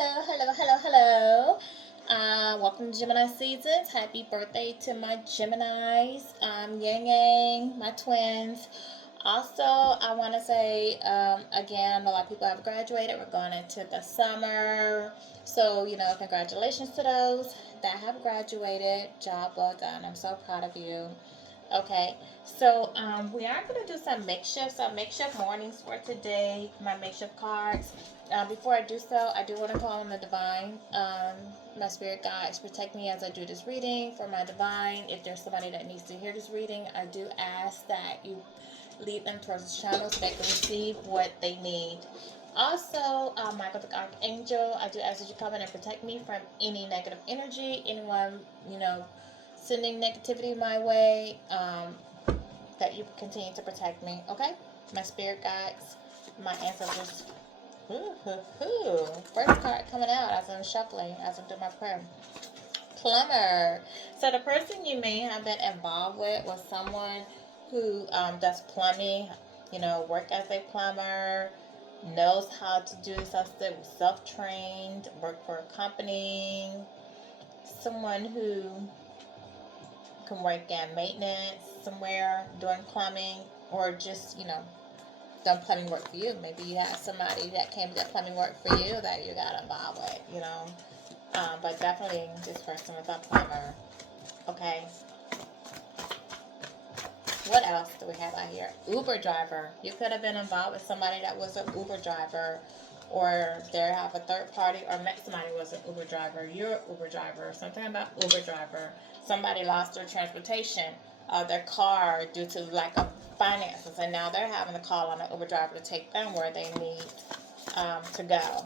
Hello, hello, hello, hello. Welcome to Gemini Seasons. Happy birthday to my Geminis, Yang Yang, my twins. Also, I want to say, again, I know a lot of people have graduated. We're going into the summer. So, congratulations to those that have graduated. Job well done. I'm so proud of you. Okay, so we are going to do some makeshift mornings for today, my makeshift cards. Before I do so, I do want to call on the divine, my spirit guides, protect me as I do this reading for my divine. If there's somebody that needs to hear this reading, I do ask that you lead them towards the channel so they can receive what they need. Also, Michael the Archangel, I do ask that you come in and protect me from any negative energy, anyone, sending negativity my way, that you continue to protect me, okay? My spirit guides, my ancestors. First card coming out as I'm shuffling, as I'm doing my prayer. Plumber. So the person you may have been involved with was someone who does plumbing, work as a plumber, knows how to do something, self-trained, work for a company, someone who can work in maintenance somewhere doing plumbing, or just done plumbing work for you. Maybe you had somebody that came to do plumbing work for you that you got involved with, but definitely this person was a plumber. Okay, what else do we have out here? Uber driver. You could have been involved with somebody that was an Uber driver, or they have a third party, or met somebody who was an Uber driver. You're an Uber driver. Something about Uber driver. Somebody lost their transportation, their car, due to lack of finances, and now they're having to call on an Uber driver to take them where they need to go.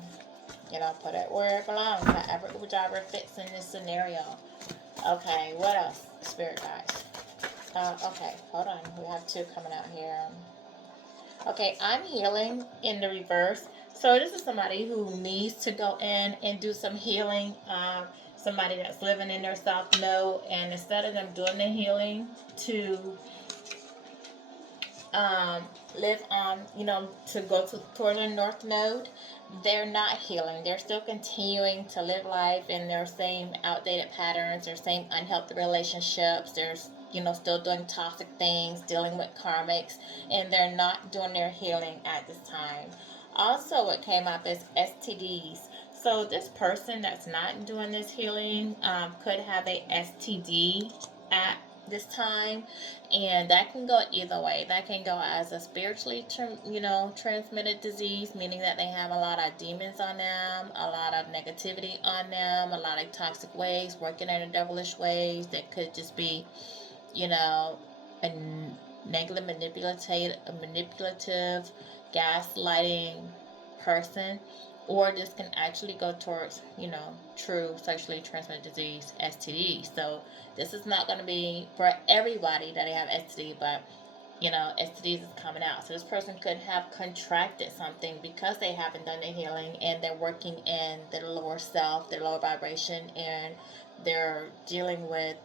Put it where it belongs. However Uber driver fits in this scenario. Okay, what else? Spirit guides. Okay, hold on. We have two coming out here. Okay, I'm healing in the reverse. So this is somebody who needs to go in and do some healing. Somebody that's living in their south node, and instead of them doing the healing to live on, to go toward their north node, they're not healing. They're still continuing to live life in their same outdated patterns, their same unhealthy relationships. They're still doing toxic things, dealing with karmics, and they're not doing their healing at this time. Also, what came up is STDs. So this person that's not doing this healing could have a STD at this time, and that can go either way. That can go as a spiritually transmitted disease, meaning that they have a lot of demons on them, a lot of negativity on them, a lot of toxic ways, working in devilish ways. That could just be a negative, manipulative, gaslighting person, or this can actually go towards, true sexually transmitted disease, STD. So this is not going to be for everybody that they have STD, but STDs is coming out. So this person could have contracted something because they haven't done the healing, and they're working in their lower self, their lower vibration, and they're dealing with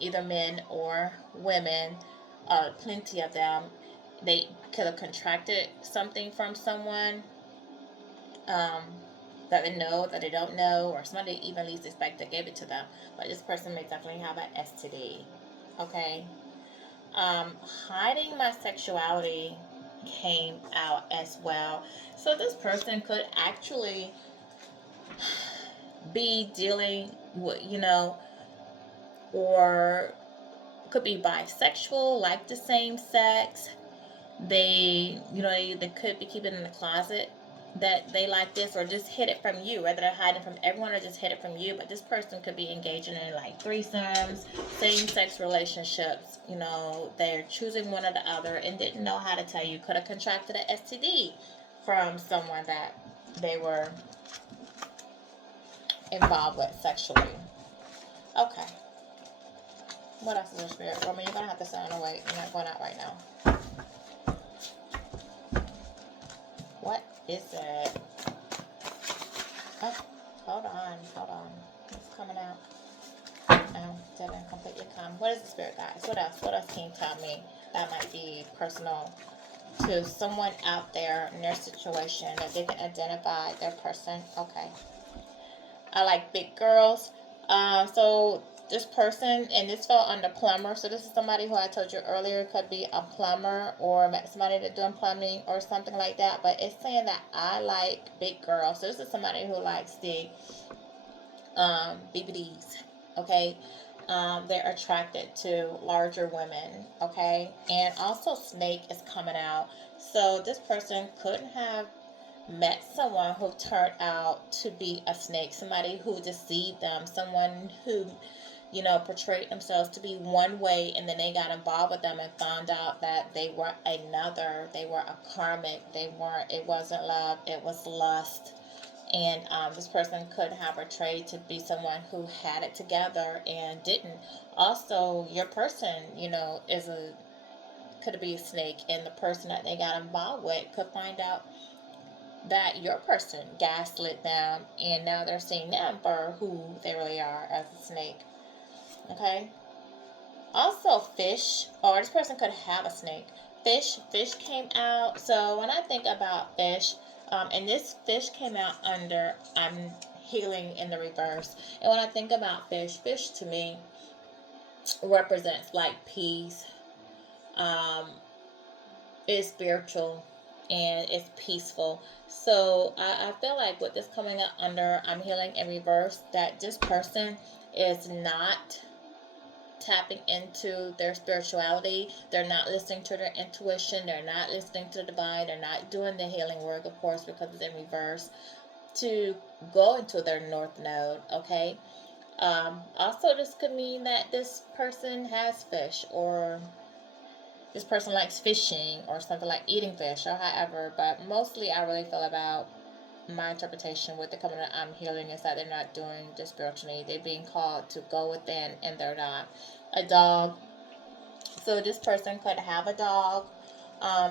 either men or women, plenty of them. They could have contracted something from someone that they know, that they don't know, or somebody even least expect that gave it to them. But this person may definitely have an STD. Okay. Hiding my sexuality came out as well. So this person could actually be dealing with, or could be bisexual, like the same sex. They could be keeping it in the closet that they like this, or just hid it from you, whether they're hiding from everyone or just hid it from you. But this person could be engaging in like threesomes, same-sex relationships. They're choosing one or the other and didn't know how to tell you. Could have contracted an STD from someone that they were involved with sexually. Okay. What else is your spirit? Roman, you're going to have to sit on the way. You're not going out right now. What is it? Oh, hold on. It's coming out. Didn't completely come. What is the spirit, guys? What else? What else can you tell me that might be personal to someone out there in their situation that they can identify their person? Okay. I like big girls. So this person, and this fell under plumber. So this is somebody who I told you earlier could be a plumber or somebody that's doing plumbing or something like that. But it's saying that I like big girls. So this is somebody who likes the BBDs. Okay. They're attracted to larger women. Okay. And also snake is coming out. So this person could have met someone who turned out to be a snake, somebody who deceived them, someone who, portrayed themselves to be one way, and then they got involved with them and found out that they were another. They were a karmic. It wasn't love, it was lust. And this person could have portrayed to be someone who had it together and didn't. Also, your person, could be a snake, and the person that they got involved with could find out that your person gaslit them, and now they're seeing them for who they really are as a snake. Okay. Also, fish, or this person could have a snake. Fish came out. So when I think about fish, and this fish came out under healing in the reverse. And when I think about fish to me represents like peace. It's spiritual and it's peaceful. So I feel like with this coming up under I'm healing in reverse, that this person is not tapping into their spirituality. They're not listening to their intuition. They're not listening to the divine. They're not doing the healing work, of course, because it's in reverse, to go into their north node. Okay. Also, this could mean that this person has fish, or this person likes fishing, or something like eating fish, or however. But mostly, I really feel about my interpretation with the coming of I'm healing is that they're not doing the spiritual need. They're being called to go within, and they're not. A dog. So this person could have a dog.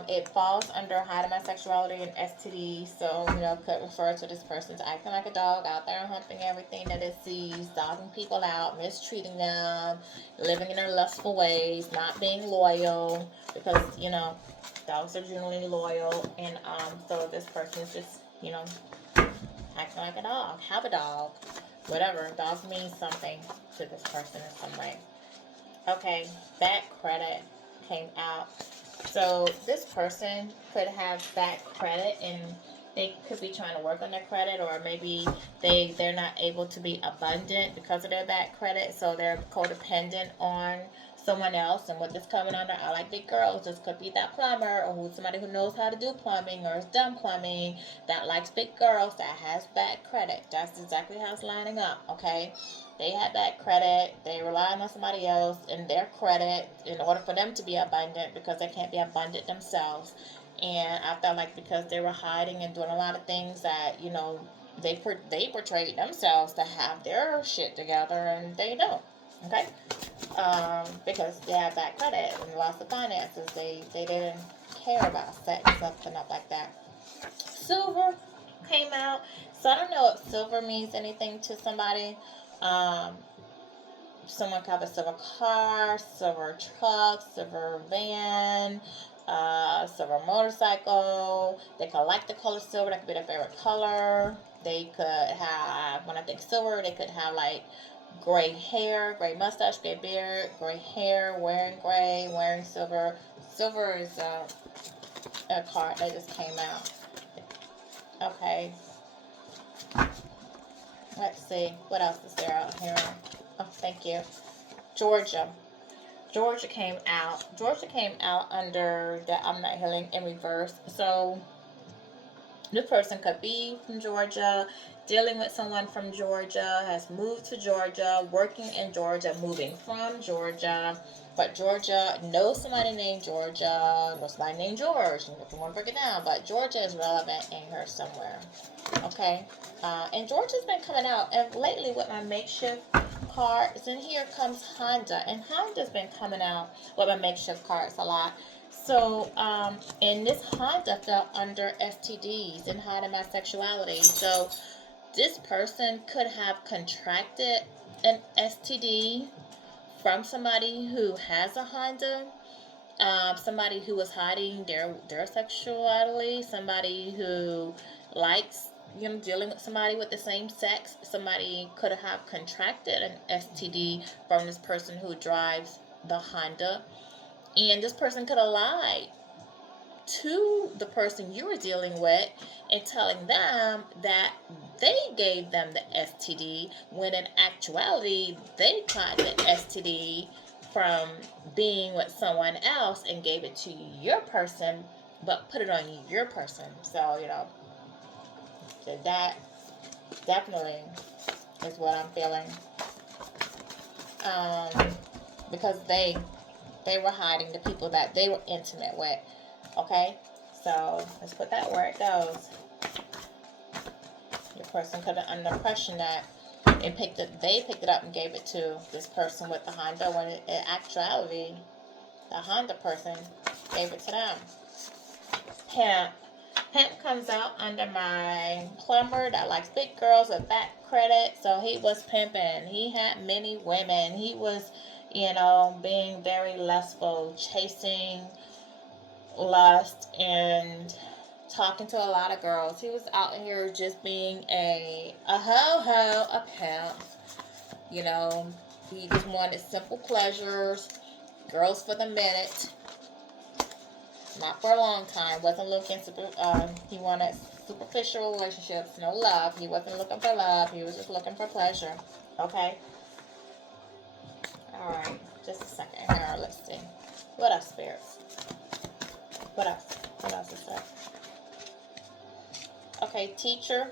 It falls under hiding my sexuality and STD. So, could refer to this person's acting like a dog, out there humping everything that it sees, dogging people out, mistreating them, living in their lustful ways, not being loyal, because, dogs are generally loyal. And so this person is just, acting like a dog, have a dog, whatever. Dog means something to this person in some way. Okay, bad credit came out. So this person could have bad credit, and they could be trying to work on their credit, or maybe they're not able to be abundant because of their bad credit, so they're codependent on someone else. And with this coming under I like big girls, this could be that plumber, or somebody who knows how to do plumbing or is done plumbing, that likes big girls, that has bad credit. That's exactly how it's lining up. Okay, they had bad credit. They relying on somebody else and their credit in order for them to be abundant, because they can't be abundant themselves. And I felt like because they were hiding and doing a lot of things that, they portrayed themselves to have their shit together, and they don't. Okay? Because they had bad credit and lots of finances. They didn't care about sex, something up like that. Silver came out. So I don't know if silver means anything to somebody. Someone could have a silver car, silver truck, silver van, silver motorcycle. They could like the color silver. That could be their favorite color. They could have, when I think silver, they could have like gray hair, gray mustache, gray beard, gray hair, wearing gray, wearing silver. Silver is a card that just came out. Okay. Let's see. What else is there out here? Oh, thank you. Georgia. Georgia came out. Georgia came out under the I'm not healing in reverse. So this person could be from Georgia, dealing with someone from Georgia, has moved to Georgia, working in Georgia, moving from Georgia. But Georgia knows somebody named Georgia, knows somebody named George. If you want to break it down, but Georgia is relevant in here somewhere. Okay? And Georgia's been coming out. And lately with my makeshift cards, and here comes Honda. And Honda's been coming out with my makeshift cards a lot. So, and this Honda fell under STDs and hiding my sexuality. So, this person could have contracted an STD from somebody who has a Honda, somebody who is hiding their sexuality, somebody who likes dealing with somebody with the same sex. Somebody could have contracted an STD from this person who drives the Honda. And this person could have lied to the person you were dealing with and telling them that they gave them the STD, when in actuality they caught the STD from being with someone else and gave it to your person, but put it on your person. So, so that definitely is what I'm feeling. Because they were hiding the people that they were intimate with. Okay, so let's put that where it goes. Your person could have under impression that they picked it up and gave it to this person with the Honda, when in actuality the Honda person gave it to them. Pimp comes out under my plumber that likes big girls with bad credit. So he was pimping. He had many women. He was, being very lustful, chasing lust and talking to a lot of girls. He was out here just being a ho-ho, a pimp. He just wanted simple pleasures, girls for the minute, not for a long time. Wasn't looking he wanted superficial relationships, no love. He wasn't looking for love. He was just looking for pleasure. Okay. All right. Just a second here. Let's see. What else, spirits? What else? What else is there? Okay, teacher.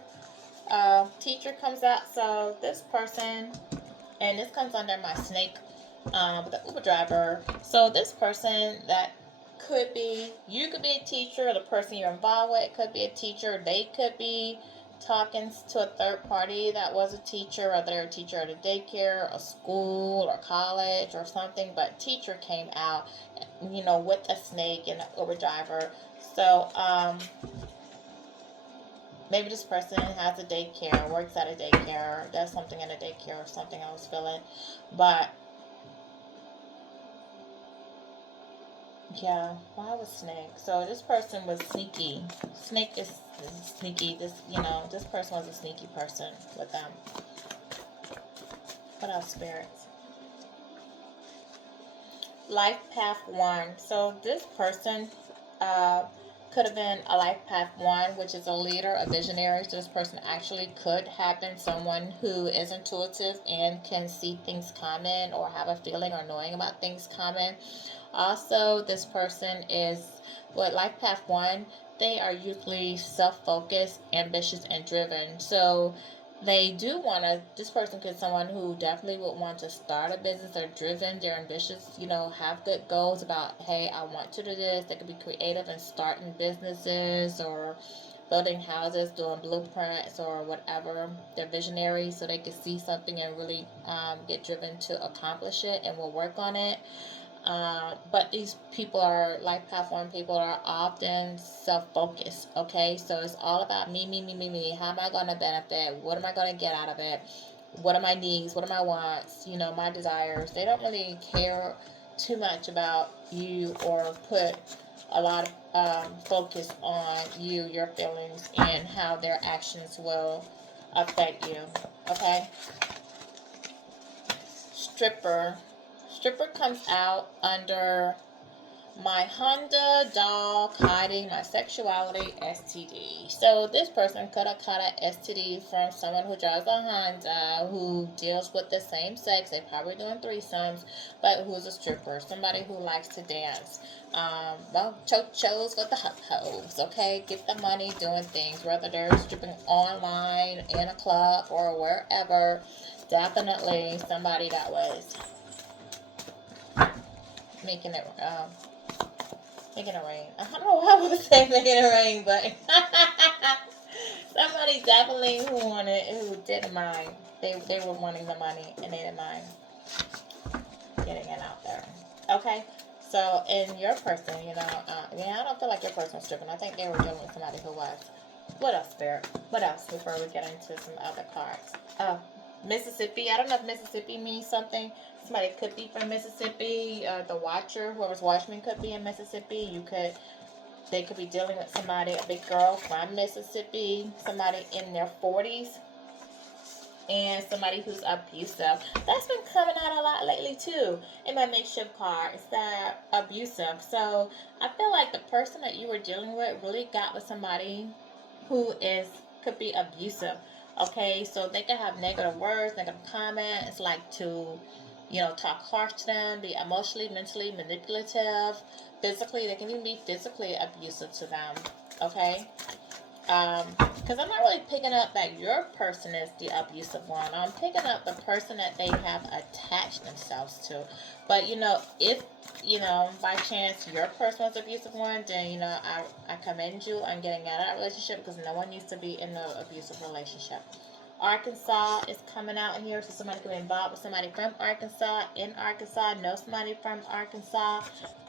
Teacher comes out. So this person, and this comes under my snake, with the Uber driver. So this person that you could be a teacher, or the person you're involved with could be a teacher. They could be talking to a third party that was a teacher, or they're a teacher at a daycare, a school, or college, or something. But teacher came out, with a snake and an Uber driver. So, maybe this person has a daycare, works at a daycare, or does something in a daycare, or something I was feeling. But yeah, why was snake? So this person was sneaky. Snake is sneaky. This person was a sneaky person with them. What else, spirits? Life path 1. So this person could have been a life path 1, which is a leader, a visionary. So this person actually could have been someone who is intuitive and can see things coming, or have a feeling or knowing about things coming. Also, this person is, with life path 1, they are usually self-focused, ambitious, and driven. So they do want to, this person could be someone who definitely would want to start a business. They're driven, they're ambitious, have good goals about, hey, I want to do this. They could be creative and starting businesses, or building houses, doing blueprints, or whatever. They're visionary, so they could see something and really get driven to accomplish it, and will work on it. But these people are, life path 1 people are often self-focused, okay? So it's all about me, me, me, me, me. How am I going to benefit? What am I going to get out of it? What are my needs? What are my wants? My desires. They don't really care too much about you, or put a lot of focus on you, your feelings, and how their actions will affect you, okay? Stripper comes out under my Honda dog hiding my sexuality STD. So this person could have caught an STD from someone who drives a Honda, who deals with the same sex. They're probably doing threesomes, but who's a stripper, somebody who likes to dance. Chochos with the ho-hos, okay? Get the money doing things, whether they're stripping online, in a club, or wherever. Definitely somebody that was making it rain. I don't know why I would say making it rain, but somebody definitely who didn't mind. They were wanting the money, and they didn't mind getting it out there. Okay, so in your person, I don't feel like your person was stripping. I think they were dealing with somebody who was. What else, Spirit? What else before we get into some other cards? Mississippi. I don't know if Mississippi means something. Somebody could be from Mississippi. The watcher, whoever's watchman, could be in Mississippi. You could They could be dealing with somebody, a big girl from Mississippi, somebody in their 40s, and somebody who's abusive. That's been coming out a lot lately too in my makeshift card. It's that abusive. So I feel like the person that you were dealing with really got with somebody who could be abusive. Okay, so they could have negative words, negative comments, like to, talk harsh to them, be emotionally, mentally manipulative, physically. They can even be physically abusive to them. Okay, because I'm not really picking up that your person is the abusive one. I'm picking up the person that they have attached themselves to. But if by chance your person was the abusive one, then I commend you on getting out of that relationship, because no one needs to be in an abusive relationship. Arkansas is coming out in here, so somebody could be involved with somebody from Arkansas, in Arkansas, know somebody from Arkansas.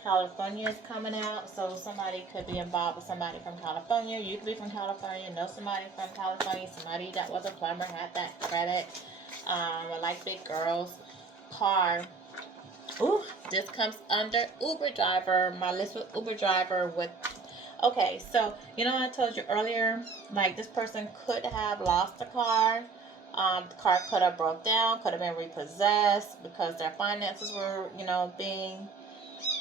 California is coming out, so somebody could be involved with somebody from California. You could be from California, know somebody from California, somebody that was a plumber, had that credit, like big girls. Car. Ooh, this comes under Uber driver. My list with Uber driver with. Okay, so I told you earlier, like this person could have lost a car. The car could have broke down, could have been repossessed because their finances were, being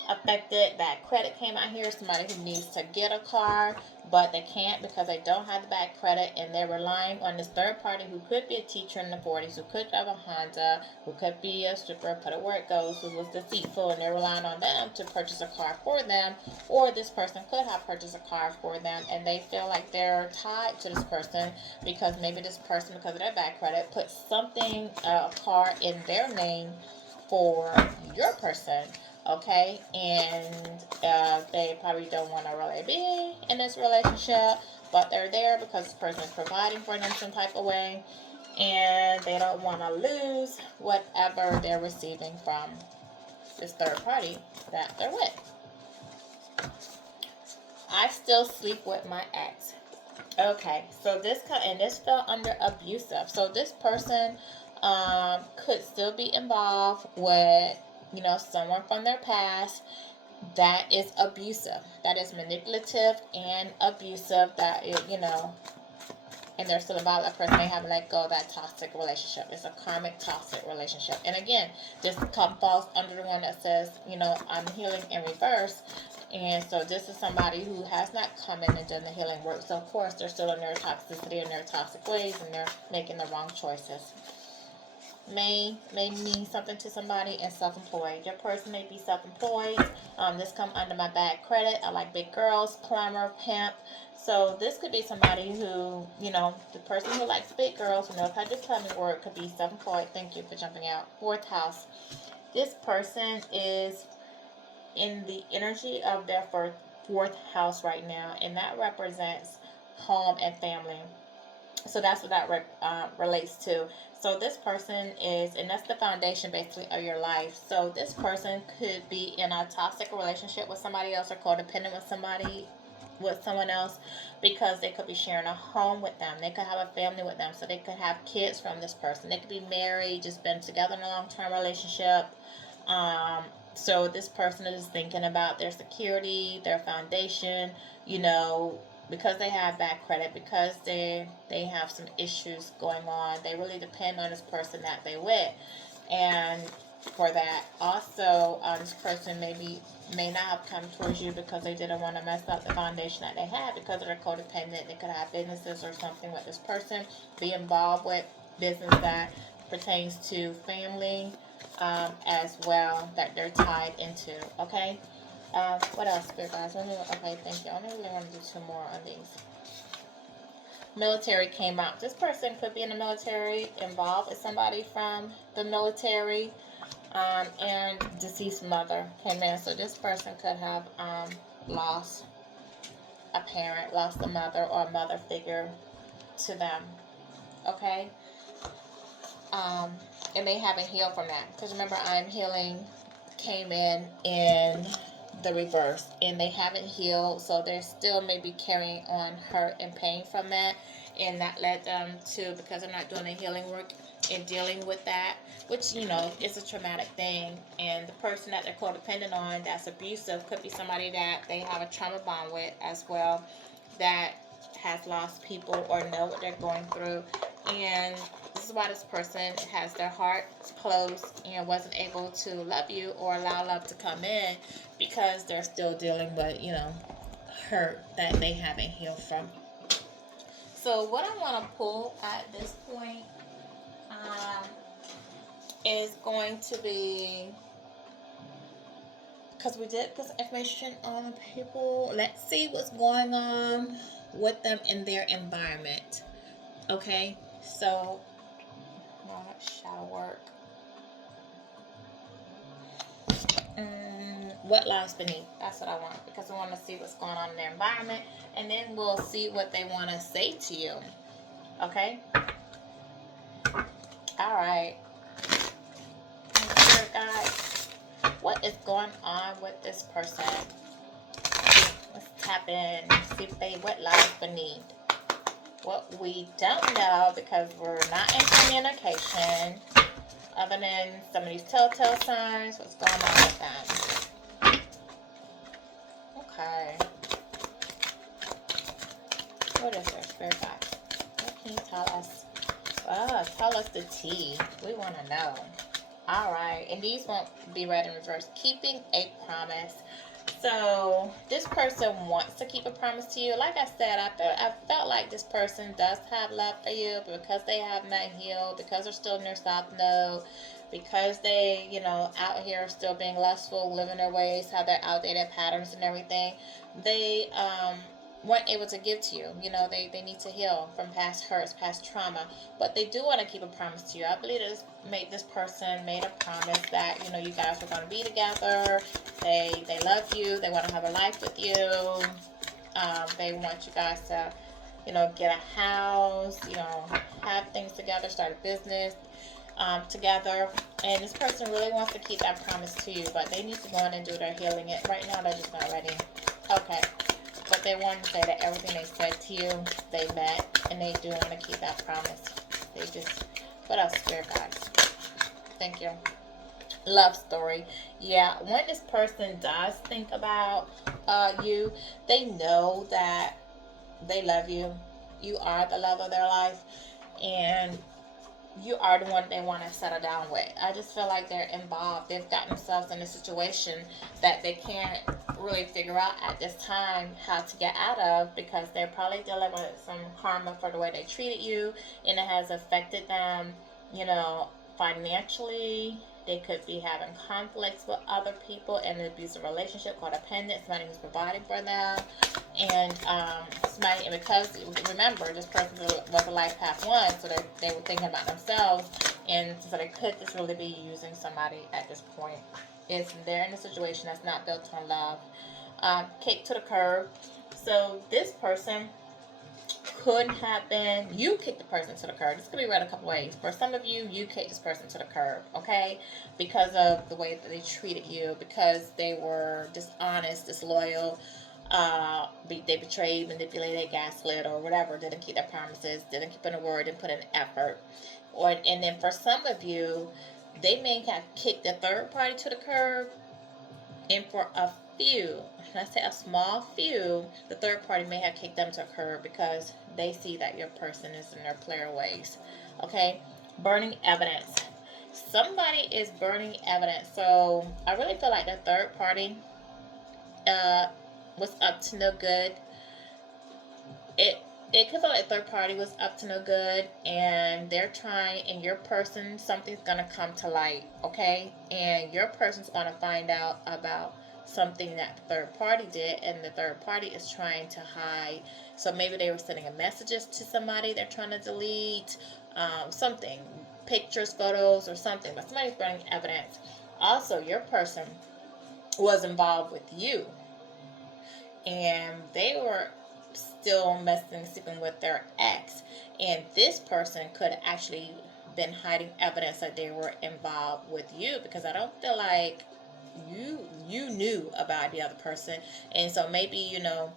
affected. Bad credit came out here. Somebody who needs to get a car, but they can't because they don't have the bad credit, and they're relying on this third party who could be a teacher in the 40s, who could drive a Honda, who could be a stripper, put it where it goes, who was deceitful, and they're relying on them to purchase a car for them, or this person could have purchased a car for them, and they feel like they're tied to this person because maybe this person, because of their bad credit, put something, a car in their name for your person. Okay, and they probably don't want to really be in this relationship, but they're there because this person is providing for them some type of way, and they don't want to lose whatever they're receiving from this third party that they're with. I still sleep with my ex. Okay, so this fell under abusive. So this person could still be involved with someone from their past that is abusive, that is manipulative and abusive, that is, and they're still involved. That person may have let go of that toxic relationship. It's a karmic toxic relationship. And again, this falls under the one that says, I'm healing in reverse. And so this is somebody who has not come in and done the healing work. So of course they're still in their toxicity and their toxic ways, and they're making the wrong choices. May mean something to somebody, and self-employed. Your person may be self-employed. This come under my bad credit. I like big girls, plumber, pimp. So this could be somebody who, the person who likes big girls, who knows how to do plumbing work, could be self-employed. Thank you for jumping out. Fourth house. This person is in the energy of their fourth house right now, and that represents home and family. So that's what that relates to. So this person is, and that's the foundation basically of your life. So this person could be in a toxic relationship with somebody else, or codependent with someone else, because they could be sharing a home with them. They could have a family with them. So they could have kids from this person. They could be married, just been together in a long-term relationship. So this person is thinking about their security, their foundation, because they have bad credit, because they have some issues going on. They really depend on this person that they with. And for that, also, this person may not have come towards you because they didn't want to mess up the foundation that they had because of their codependent. They could have businesses or something with this person, be involved with business that pertains to family, as well, that they're tied into. Okay. What else, Spirit guys? Okay, thank you. I only really want to do two more on these. Military came out. This person could be in the military, involved with somebody from the military, and deceased mother came in. So this person could have lost a parent, lost a mother or a mother figure to them. Okay. And they haven't healed from that, because remember, I'm healing came in the reverse, and they haven't healed, so they're still maybe carrying on hurt and pain from that. and that led them to, because they're not doing the healing work and dealing with that, which, you know, is a traumatic thing. And the person that they're codependent on that's abusive could be somebody that they have a trauma bond with as well, that has lost people or know what they're going through. And this is why this person has their heart closed and wasn't able to love you or allow love to come in, because they're still dealing with, you know, hurt that they haven't healed from. So what I want to pull at this point is going to be, because we did get some information on people, let's see what's going on with them in their environment. Okay, so no, not shadow work. What lies beneath? That's what I want, because I want to see what's going on in their environment, and then we'll see what they want to say to you. Okay? Alright. Guys, what is going on with this person? Let's tap in, see if they, what lies beneath. What we don't know, because we're not in communication, other than some of these telltale signs, what's going on with them. Okay. What is their spirit box? What can you tell us? Tell us the tea. We want to know. Alright, and these won't be read in reverse. Keeping a promise. So, this person wants to keep a promise to you. Like I said, I felt like this person does have love for you, but because they have not healed, because they're still in their south node, because they, you know, out here still being lustful, living their ways, have their outdated patterns and everything, they weren't able to give to you. You know, they need to heal from past hurts, past trauma, but they do want to keep a promise to you. I believe this person made a promise that, you know, you guys were going to be together. They love you. They want to have a life with you. They want you guys to, you know, get a house, you know, have things together, start a business together. And this person really wants to keep that promise to you, but they need to go in and do their healing. Right now, they're just not ready. Okay. But they want to say that everything they said to you, they met, and they do want to keep that promise. They just, what else, Spirit guys? Thank you. Love story. Yeah, when this person does think about you, they know that they love you. You are the love of their life, and you are the one they want to settle down with. I just feel like they're involved. They've gotten themselves in a situation that they can't really figure out at this time how to get out of, because they're probably dealing with some karma for the way they treated you, and it has affected them, you know, financially. They could be having conflicts with other in an abusive relationship, codependent, somebody who's providing for them, and somebody, and because remember, this person was a life path one, so they were thinking about themselves, and so they could just really be using somebody at this point. They're in a situation that's not built on love. Kicked to the curb. So this person could have been, you kicked the person to the curb. This could be read a couple ways. For some of you, you kicked this person to the curb, okay? Because of the way that they treated you, because they were dishonest, disloyal, they betrayed, manipulated, gaslit, or whatever, didn't keep their promises, didn't keep in a word, didn't put in effort. And then for some of you, they may have kicked the third party to the curb, and for a few, and I say a small few, the third party may have kicked them to the curb because they see that your person is in their player ways. Okay? Burning evidence. Somebody is burning evidence. So I really feel like the third party was up to no good. It could feel like third party was up to no good, and they're trying, and your person, something's gonna come to light, okay? And your person's gonna find out about something that the third party did, and the third party is trying to hide. So maybe they were sending messages to somebody they're trying to delete, something, pictures, photos, or something, but somebody's burning evidence. Also, your person was involved with you, and they were still sleeping with their ex, and this person could actually been hiding evidence that they were involved with you, because I don't feel like you knew about the other person. And so maybe, you know,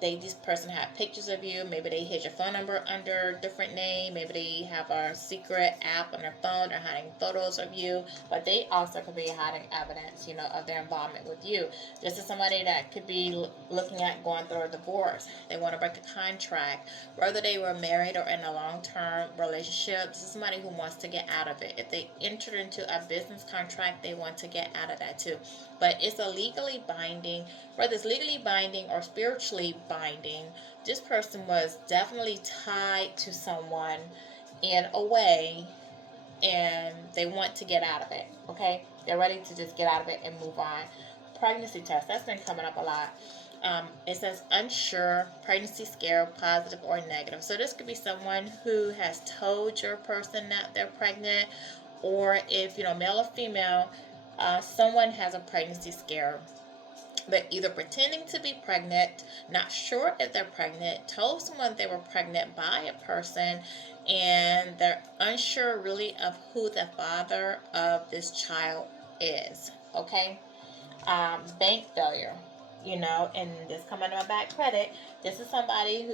this person had pictures of you. Maybe they hid your phone number under a different name. Maybe they have a secret app on their phone. They're hiding photos of you, but they also could be hiding evidence, of their involvement with you. This is somebody that could be looking at going through a divorce. They want to break a contract, whether they were married or in a long-term relationship. This is somebody who wants to get out of it. If they entered into a business contract, they want to get out of that too. But it's a legally binding, whether it's legally binding or spiritually binding. This person was definitely tied to someone in a way, and they want to get out of it. Okay, they're ready to just get out of it and move on. Pregnancy test, that's been coming up a lot. It says unsure, pregnancy scare, positive or negative. So this could be someone who has told your person that they're pregnant, or if male or female, someone has a pregnancy scare. But either pretending to be pregnant, not sure if they're pregnant, told someone they were pregnant by a person, and they're unsure really of who the father of this child is. Okay? Bank failure, and this coming to my back credit. This is somebody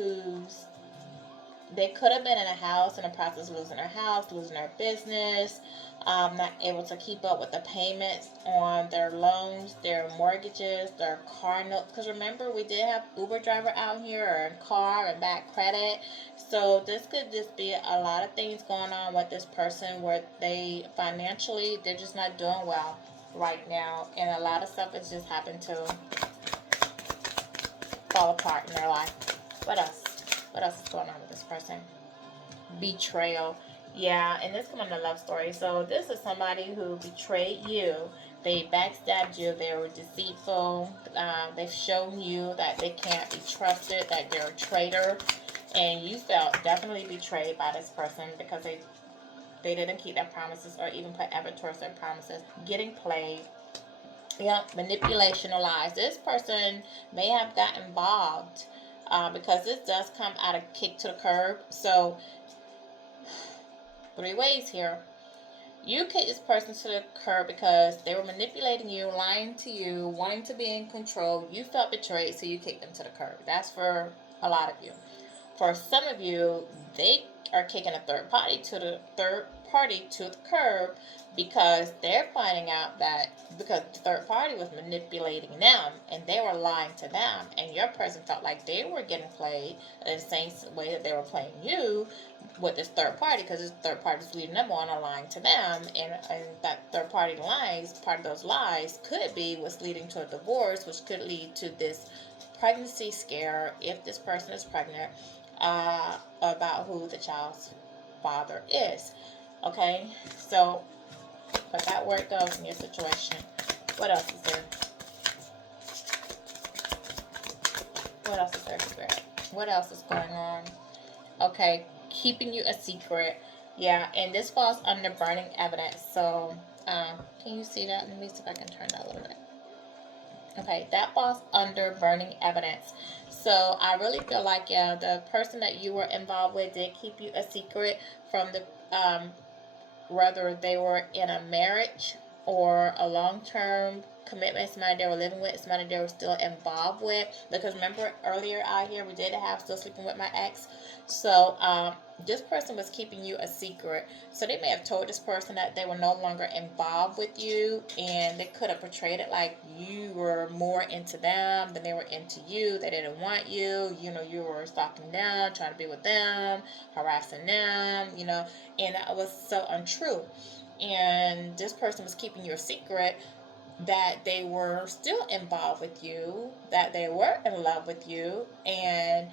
they could have been in a house in the process of losing their house, losing their business, not able to keep up with the payments on their loans, their mortgages, their car notes. Because remember, we did have Uber driver out here, and car and bad credit. So this could just be a lot of things going on with this person where they financially, they're just not doing well right now. And a lot of stuff has just happened to fall apart in their life. What else? What else is going on with this person? Betrayal. Yeah, and this comes in a love story. So this is somebody who betrayed you. They backstabbed you. They were deceitful. They've shown you that they can't be trusted, that they're a traitor. And you felt definitely betrayed by this person because they didn't keep their promises or even put effort towards their promises. Getting played. Yep, manipulation or lies. This person may have got involved because this does come out of kick to the curb. So, 3 ways here. You kick this person to the curb because they were manipulating you, lying to you, wanting to be in control. You felt betrayed, so you kicked them to the curb. That's for a lot of you. For some of you, they are kicking a third party to the curb because they're finding out that because the third party was manipulating them and they were lying to them, and your person felt like they were getting played in the same way that they were playing you with this third party, because this third party is leading them on and lying to them, and that third party lies, part of those lies could be what's leading to a divorce, which could lead to this pregnancy scare if this person is pregnant, about who the child's father is. Okay, so but that where it goes in your situation. What else is there? What else is there, Spirit? What else is going on? Okay, keeping you a secret. Yeah, and this falls under burning evidence. So, can you see that? Let me see if I can turn that a little bit. Okay, that falls under burning evidence. So I really feel like the person that you were involved with did keep you a secret from the whether they were in a marriage or a long-term commitment, somebody they were living with, somebody they were still involved with. Because remember earlier out here we did have still sleeping with my ex. So this person was keeping you a secret. So they may have told this person that they were no longer involved with you, and they could have portrayed it like you were more into them than they were into you. They didn't want you. You were stalking them, trying to be with them, harassing them, and that was so untrue. And this person was keeping you a secret that they were still involved with you, that they were in love with you, and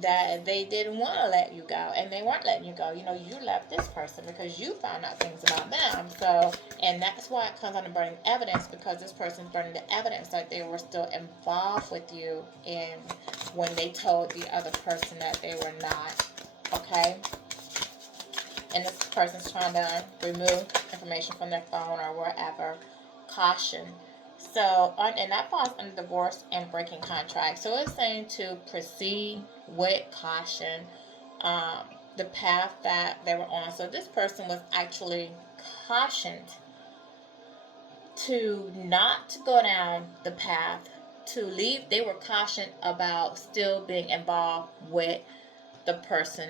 that they didn't want to let you go, and they weren't letting you go. You left this person because you found out things about them. So, and that's why it comes under burning evidence, because this person's burning the evidence that they were still involved with you, and when they told the other person that they were not. Okay? And this person's trying to remove information from their phone or wherever. Caution. So, and that falls under divorce and breaking contracts. So it's saying to proceed with caution, the path that they were on. So this person was actually cautioned to not go down the path to leave. They were cautioned about still being involved with the person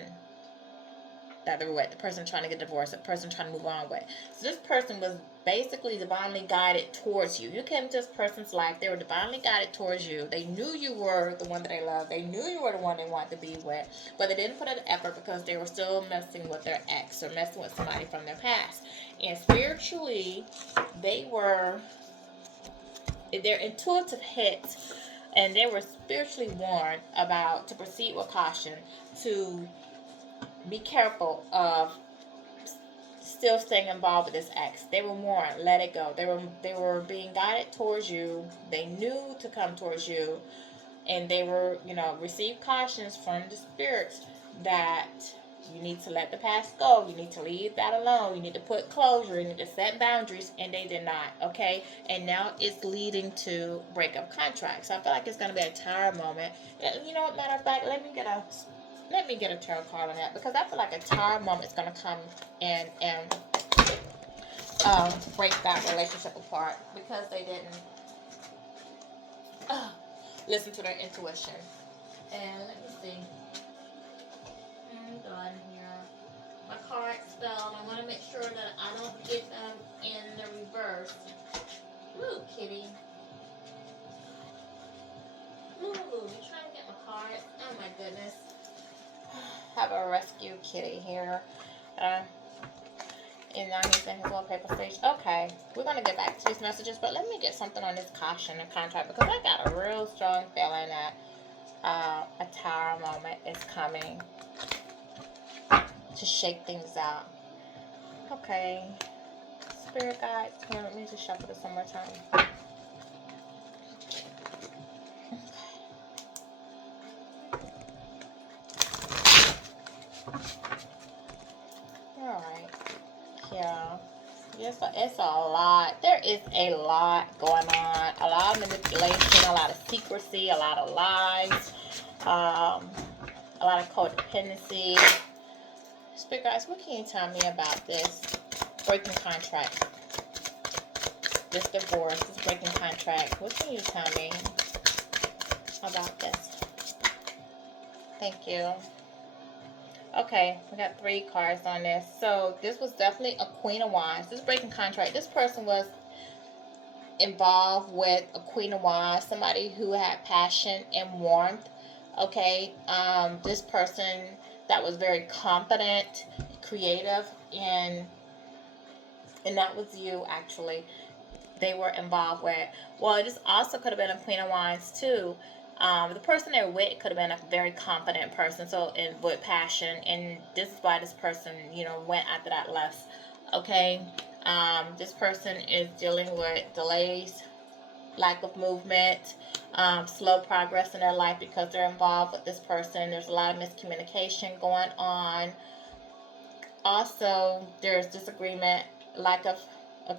that they were with, the person trying to get divorced, the person trying to move on with. So this person was basically divinely guided towards you. You came into this person's life. They were divinely guided towards you. They knew you were the one that they loved. They knew you were the one they wanted to be with. But they didn't put in effort because they were still messing with their ex or messing with somebody from their past. And spiritually, their intuitive hits, and they were spiritually warned about to proceed with caution, to be careful of still staying involved with this ex. They were warned, let it go. They were being guided towards you. They knew to come towards you, and they were, received cautions from the spirits that you need to let the past go. You need to leave that alone. You need to put closure. You need to set boundaries, and they did not. Okay, and now it's leading to breakup contracts. So I feel like it's going to be a tower moment. You know what? Matter of fact, let me get a tarot card on that, because I feel like a tower moment is going to come in and break that relationship apart because they didn't listen to their intuition. And let me see. I'm done here. My cards fell. I want to make sure that I don't get them in the reverse. Ooh, kitty. Ooh, you trying to get my cards? Oh my goodness. Have a rescue kitty here. And now he's in his little paper stage. Okay, we're going to get back to these messages, but let me get something on this caution and contract, because I got a real strong feeling that a tower moment is coming to shake things out. Okay, spirit guides, here, let me just shuffle this one more time. Alright, yeah. Yes, it's a lot. There is a lot going on. A lot of manipulation, a lot of secrecy, a lot of lies, a lot of codependency. Spirit guys, what can you tell me about this breaking contract? This divorce, this breaking contract. What can you tell me about this? Thank you. Okay, we got 3 cards on this. So this was definitely a Queen of Wands. This breaking contract. This person was involved with a Queen of Wands, somebody who had passion and warmth. Okay, this person that was very confident, creative, and that was you actually. They were involved with. Well, this also could have been a Queen of Wands too. The person they're with could have been a very confident person, so with passion, and this is why this person, went after that lust. Okay, this person is dealing with delays, lack of movement, slow progress in their life because they're involved with this person. There's a lot of miscommunication going on. Also, there's disagreement, lack of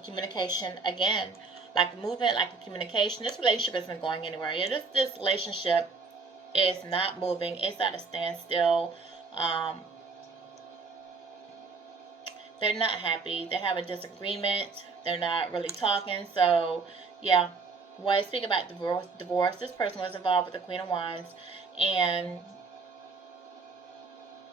communication again. Like movement, like communication. This relationship isn't going anywhere. Yeah, this relationship is not moving. It's at a standstill. They're not happy. They have a disagreement. They're not really talking. So, yeah. When I speak about divorce, this person was involved with the Queen of Wands, and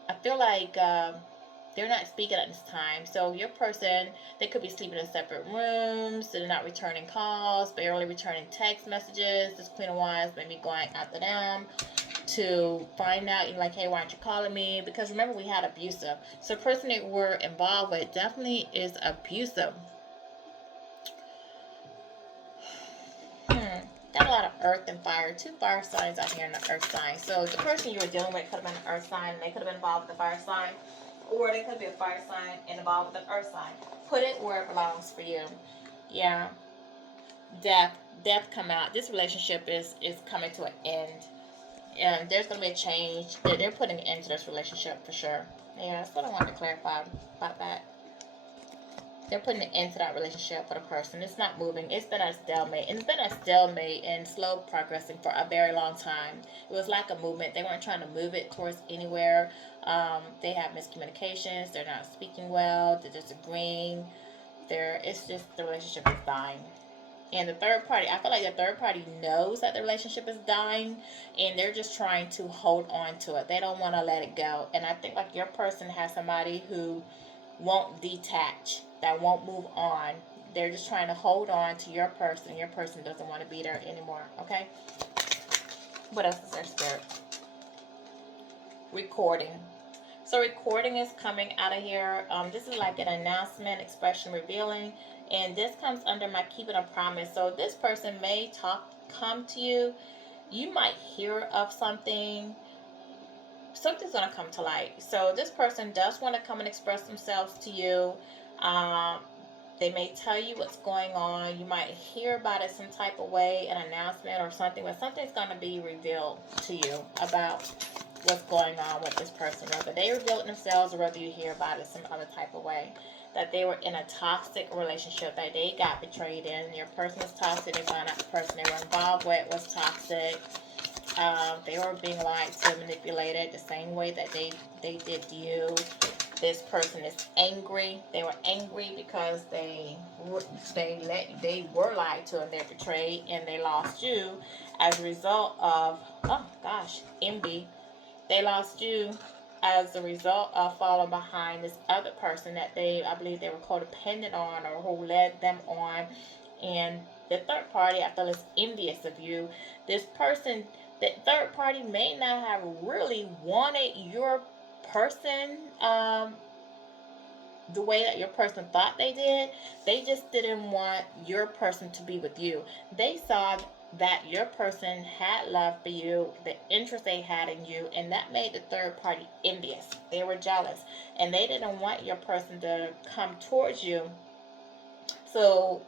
I feel like they're not speaking at this time. So your person, they could be sleeping in separate rooms. They're not returning calls, barely returning text messages. This Queen of Wands may be going after them to find out, like, hey, why aren't you calling me? Because remember, we had abusive. So the person that we're involved with definitely is abusive. Got a lot of earth and fire. 2 fire signs out here in the earth sign. So the person you were dealing with could have been an earth sign. They could have been involved with the fire sign. Or they could be a fire sign and involved with an earth sign. Put it where it belongs for you. Yeah. Death come out. This relationship is coming to an end. And there's going to be a change. They're putting an end to this relationship for sure. Yeah, that's what I wanted to clarify about that. They're putting an end to that relationship for the person. It's not moving. It's been a stalemate. And it's been a stalemate and slow progressing for a very long time. It was like a movement. They weren't trying to move it towards anywhere. They have miscommunications. They're not speaking well. They're disagreeing. It's just the relationship is dying. And the third party, I feel like the third party knows that the relationship is dying, and they're just trying to hold on to it. They don't want to let it go. And I think like your person has somebody who won't detach, that won't move on. They're just trying to hold on to your person. Your person doesn't want to be there anymore. Okay? What else is there, Spirit? Recording. So recording is coming out of here. This is like an announcement, expression, revealing. And this comes under my keeping a promise. So this person may come to you. You might hear of something. Something's going to come to light. So this person does want to come and express themselves to you. They may tell you what's going on. You might hear about it some type of way, an announcement or something, but something's going to be revealed to you about what's going on with this person. Whether they reveal it themselves or whether you hear about it some other type of way. That they were in a toxic relationship, that they got betrayed in. Your person was toxic. They found out the person they were involved with was toxic. They were being lied to, manipulated the same way that they did you. This person is angry. They were angry because they were lied to and they're betrayed and they lost you as a result of, oh gosh, envy. They lost you as a result of falling behind this other person that I believe they were codependent on, or who led them on. And the third party, I feel, is envious of you. This person, the third party, may not have really wanted your person the way that your person thought they did. They just didn't want your person to be with you. They saw that your person had love for you, the interest they had in you, and that made the third party envious. They were jealous, and they didn't want your person to come towards you. So,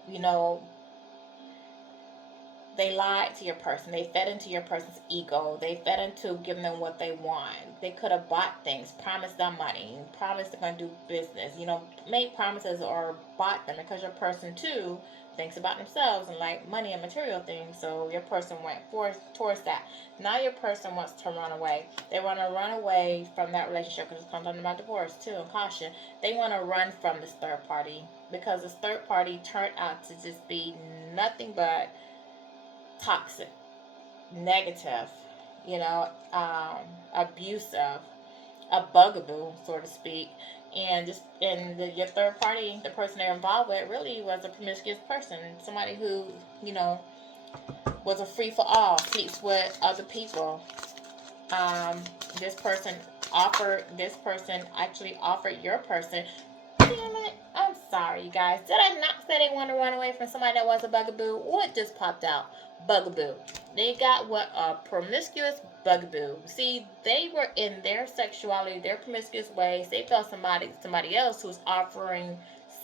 they lied to your person. They fed into your person's ego. They fed into giving them what they want. They could have bought things, promised them money, promised they're going to do business, made promises or bought them, because your person too thinks about themselves and like money and material things. So your person went towards that. Now your person wants to run away. They want to run away from that relationship, because it's talking about divorce too, and caution. They want to run from this third party, because this third party turned out to just be nothing but toxic, negative, abusive, a bugaboo, so to speak. And your third party, the person they're involved with, really was a promiscuous person, somebody who, was a free for all, sleeps with other people. This person actually offered your person. Damn it. I'm sorry, you guys. Did I not say they want to run away from somebody that was a bugaboo? What just popped out? Bugaboo. They got what? A promiscuous bugaboo. See, they were in their sexuality, their promiscuous ways. They felt somebody else who's offering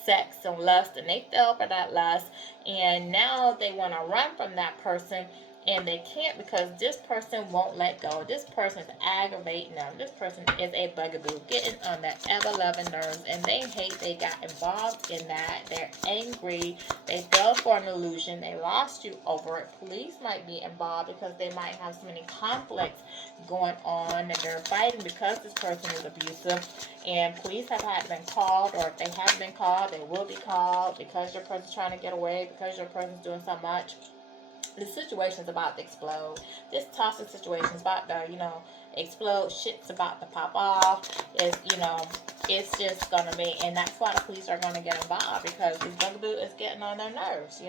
sex and lust, and they fell for that lust. And now they want to run from that person. And they can't, because this person won't let go. This person is aggravating them. This person is a bugaboo, getting on their ever-loving nerves. And they hate they got involved in that. They're angry. They fell for an illusion. They lost you over it. Police might be involved, because they might have so many conflicts going on. And they're fighting because this person is abusive. And police have had been called, or if they haven't been called, they will be called, because your person's trying to get away, because your person's doing so much. The situation's about to explode. This toxic situation's about to, explode. Shit's about to pop off. It's just gonna be, and that's why the police are gonna get involved, because this bugaboo is getting on their nerves.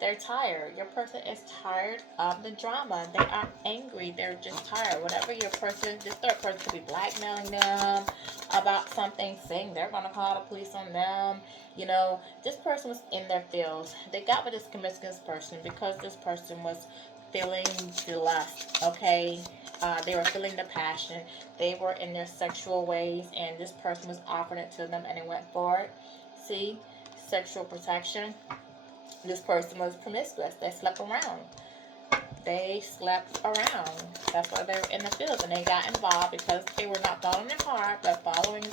They're tired. Your person is tired of the drama. They are angry. They're just tired. Whatever this third person could be blackmailing them about something, saying they're gonna call the police on them. This person was in their feels. They got with this promiscuous person because this person was feeling the lust, okay? They were feeling the passion. They were in their sexual ways, and this person was offering it to them, and they went for it. See? Sexual protection. This person was promiscuous. They slept around. That's why they were in the field, and they got involved, because they were not following their heart, but following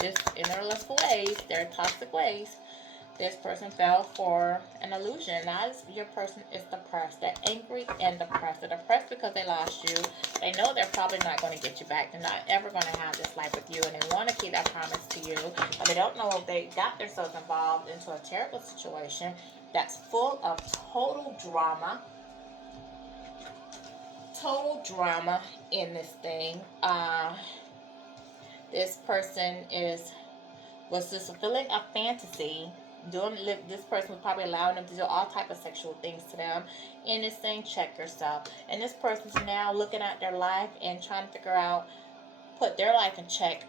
just in their lustful ways, their toxic ways. This person fell for an illusion. Now your person is depressed. They're angry and depressed. They're depressed because they lost you. They know they're probably not going to get you back. They're not ever going to have this life with you, and they want to keep that promise to you. But they don't know if they got themselves involved into a terrible situation. that's full of total drama in this thing. This person was just fulfilling a fantasy. This person was probably allowing them to do all type of sexual things to them. And it's saying, check yourself. And this person's now looking at their life and trying to figure out, put their life in check.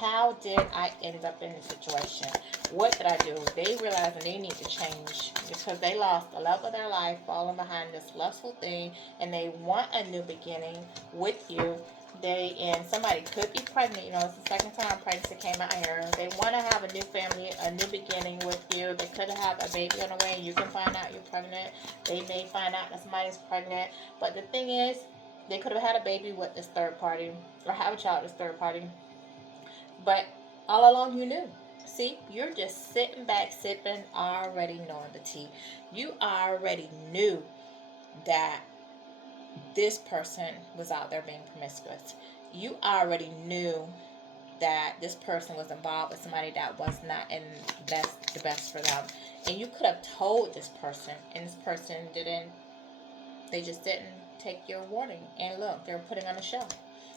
How did I end up in this situation? What did I do? They realize that they need to change because they lost the love of their life falling behind this lustful thing, and they want a new beginning with you. And somebody could be pregnant. You know, it's the second time pregnancy came out here. They want to have a new family, a new beginning with you. They could have a baby on the way. You can find out you're pregnant. They may find out that somebody's pregnant. But the thing is, they could have had a baby with this third party or have a child with this third party. But all along you knew. See, you're just sitting back, sipping, already knowing the tea. You already knew that this person was out there being promiscuous. You already knew that this person was involved with somebody that was not in the best for them. And you could have told this person, and this person didn't. They just didn't take your warning. And look, they were putting on a show.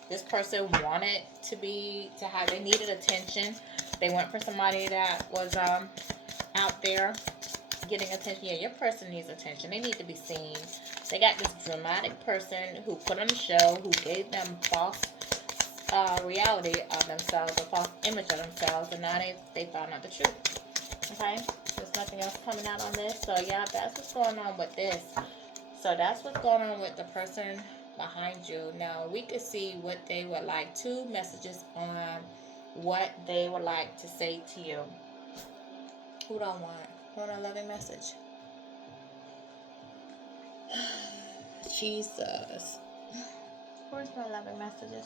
This person wanted they needed attention. They went for somebody that was out there getting attention. Yeah, your person needs attention. They need to be seen. They got this dramatic person who put on a show, who gave them false reality of themselves, a false image of themselves, and now they found out the truth. Okay? There's nothing else coming out on this. So yeah, that's what's going on with this. So that's what's going on with the person behind you. Now, we could see what they would like. 2 messages on what they would like to say to you. Who do I want? Want a loving message? Jesus. Where's my loving messages?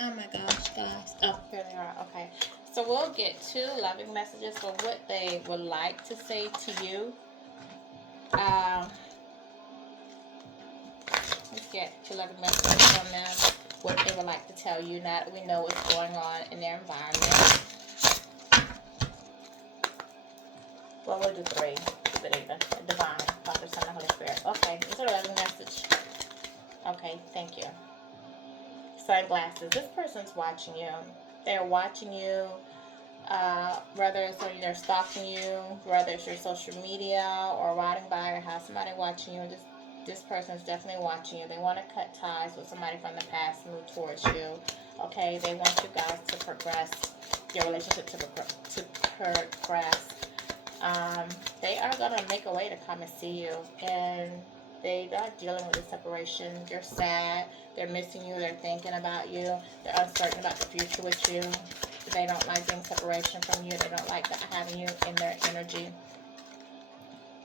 Oh my gosh, guys. Oh, here they are. Okay. So we'll get 2 loving messages for what they would like to say to you. Let's get 2 loving messages from them. What they would like to tell you now that we know what's going on in their environment. Well, we'll do 3. Keep it even. Divine, Father, Son, and Holy Spirit. Okay, this is a loving message. Okay, thank you. Sunglasses. This person's watching you. They're watching you. Whether it's when they're stalking you, whether it's your social media or riding by or have somebody watching you. This person is definitely watching you. They want to cut ties with somebody from the past, move towards you. Okay, they want you guys to progress, your relationship to progress. They are going to make a way to come and see you. And they are dealing with a separation. They're sad. They're missing you. They're thinking about you. They're uncertain about the future with you. They don't like being separation from you. They don't like having you in their energy.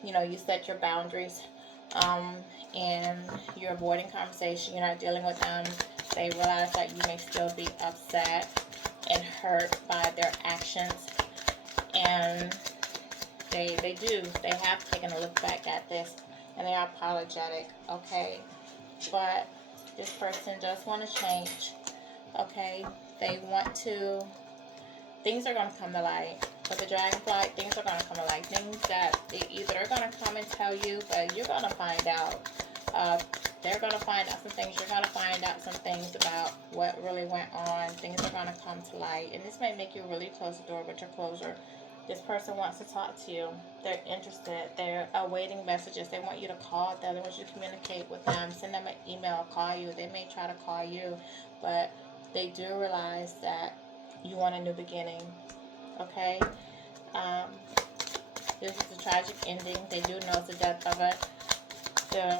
You know, you set your boundaries. And you're avoiding conversation. You're not dealing with them. They realize that you may still be upset and hurt by their actions. And they have taken a look back at this. And they are apologetic, okay? But this person does want to change, okay? They want to, things are going to come to light. With the dragonfly, things are going to come to light. Things that they either are going to come and tell you, but you're going to find out. They're going to find out some things. You're going to find out some things about what really went on. Things are going to come to light. And this may make you really close the door, but your closure. This person wants to talk to you. They're interested. They're awaiting messages. They want you to call them. They want you to communicate with them. Send them an email, call you. They may try to call you, but they do realize that you want a new beginning. Okay? This is a tragic ending. They do know it's the death of the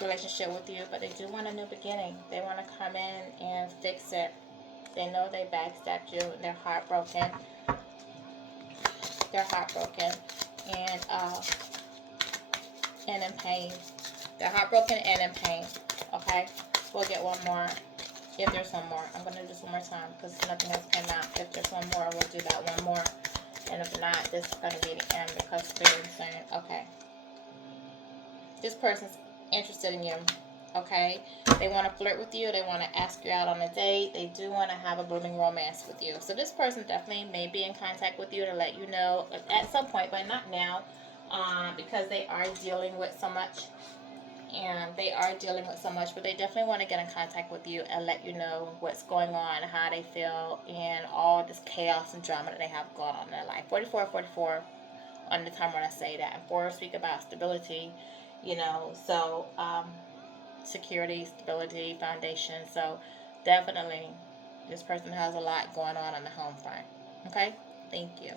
relationship with you, but they do want a new beginning. They want to come in and fix it. They know they backstabbed you. They're heartbroken. They're heartbroken and in pain. They're heartbroken and in pain. Okay? We'll get one more. If there's one more. I'm going to do this one more time because nothing else came out. If there's one more, we'll do that one more. And if not, this is going to be the end because Spirit is saying, okay. This person's interested in you. Okay? They want to flirt with you. They want to ask you out on a date. They do want to have a blooming romance with you. So this person definitely may be in contact with you to let you know at some point, but not now. because they are dealing with so much. And they are dealing with so much, but they definitely want to get in contact with you and let you know what's going on, how they feel, and all this chaos and drama that they have going on in their life. 44, 44 on the time when I say that. And 4 speak about stability, so security, stability, foundation. So definitely this person has a lot going on the home front. Okay? Thank you.